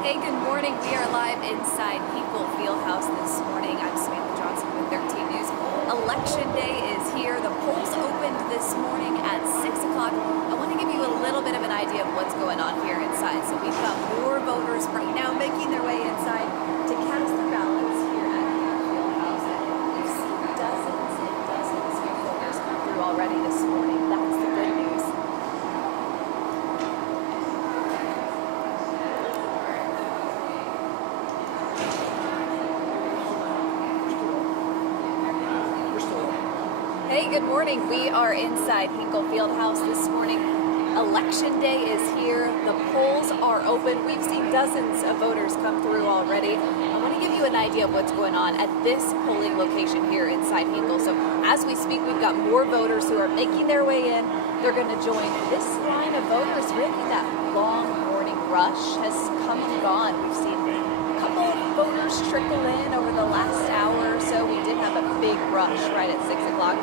Hey, good morning. We are live inside Hinkle Fieldhouse this morning. I'm Samantha Johnson with 13 News. Election day is here. The polls opened this morning at 6 o'clock. I want to give you a little bit of an idea of what's going on here inside. So we've got more voters right now making their way inside to cast their ballots here at Hinkle Fieldhouse. We've seen dozens and dozens of voters come through already this morning. That's the good news. Hey, good morning. We are inside Hinkle Fieldhouse this morning. Election day is here. The polls are open. We've seen dozens of voters come through already. I want to give you an idea of what's going on at this polling location here inside Hinkle. So as we speak, we've got more voters who are making their way in. They're going to join this line of voters. Really, that long morning rush has come and gone. We've seen a couple of voters trickle in over the last hour or so. We did have a big rush right at 6 o'clock.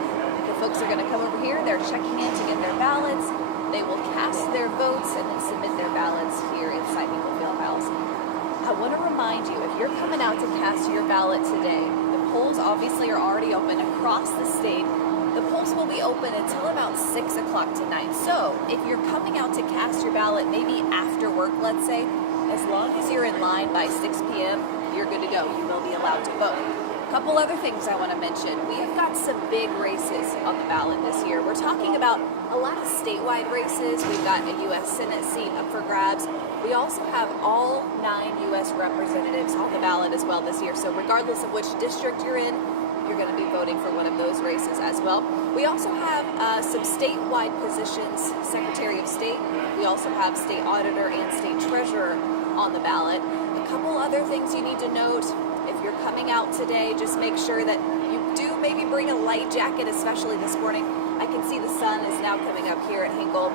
Folks are going to come over here. They're checking in to get their ballots. They will cast their votes and then submit their ballots here inside Hinkle Fieldhouse. I want to remind you, if you're coming out to cast your ballot today, the polls obviously are already open across the state. The polls will be open until about 6 o'clock tonight. So if you're coming out to cast your ballot, maybe after work, let's say, as long as you're in line by 6 p.m., you're good to go. You will be allowed to vote. A couple other things I want to mention. We have got some big races on the ballot this year. We're talking about a lot of statewide races. We've got a U.S. Senate seat up for grabs. We also have all 9 U.S. representatives on the ballot as well this year. So regardless of which district you're in, you're going to be voting for one of those races as well. We also have some statewide positions, Secretary of State. We also have state auditor and state treasurer on the ballot. A couple other things you need to note. If you're coming out today, just make sure that you do maybe bring a light jacket, especially this morning. I can see the sun is now coming up here at Hinkle.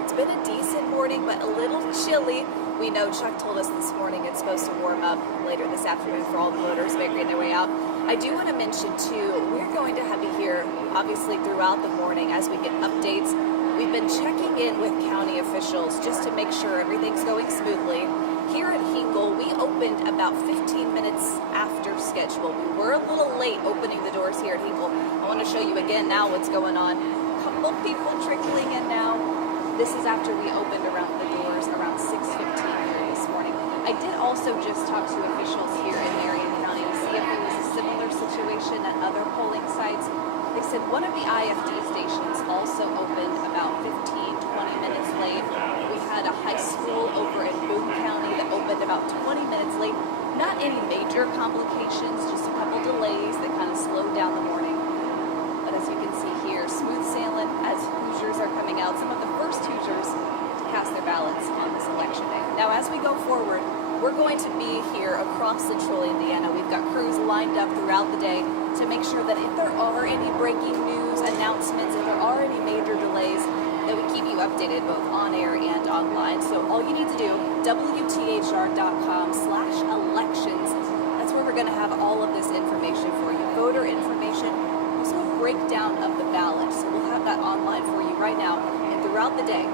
It's been a decent morning, but a little chilly. We know Chuck told us this morning it's supposed to warm up later this afternoon for all the voters making their way out. I do want to mention, too, we're going to have you here, obviously, throughout the morning as we get updates. We've been checking in with county officials just to make sure everything's going smoothly. Here at Hinkle, we opened about 15 minutes after schedule. We were a little late opening the doors here at Hinkle. I want to show you again now what's going on. A couple people trickling in now. This is after we opened around the doors around 6:15 here this morning. I did also just talk to officials here in Marion County to see if there was a similar situation at other polling sites. They said one of the IFD stations also opened about 15-20 minutes late. We had a high school over in Boone County that opened about 20 minutes late. Not any major complications, just a couple delays that kind of slowed down the morning. But as you can see here, smooth sailing as Hoosiers are coming out. Some of the first Hoosiers to cast their ballots on this election day. Now, as we go forward, we're going to be here across central Indiana. We've got crews lined up throughout the day to make sure that if there are any breaking news announcements, if there are any major delays, that we keep you updated both on air and online. So all you need to do, WTHR.com/elections. That's where we're going to have all of this information for you. Voter information, also a breakdown of the ballot. So we'll have that online for you right now and throughout the day.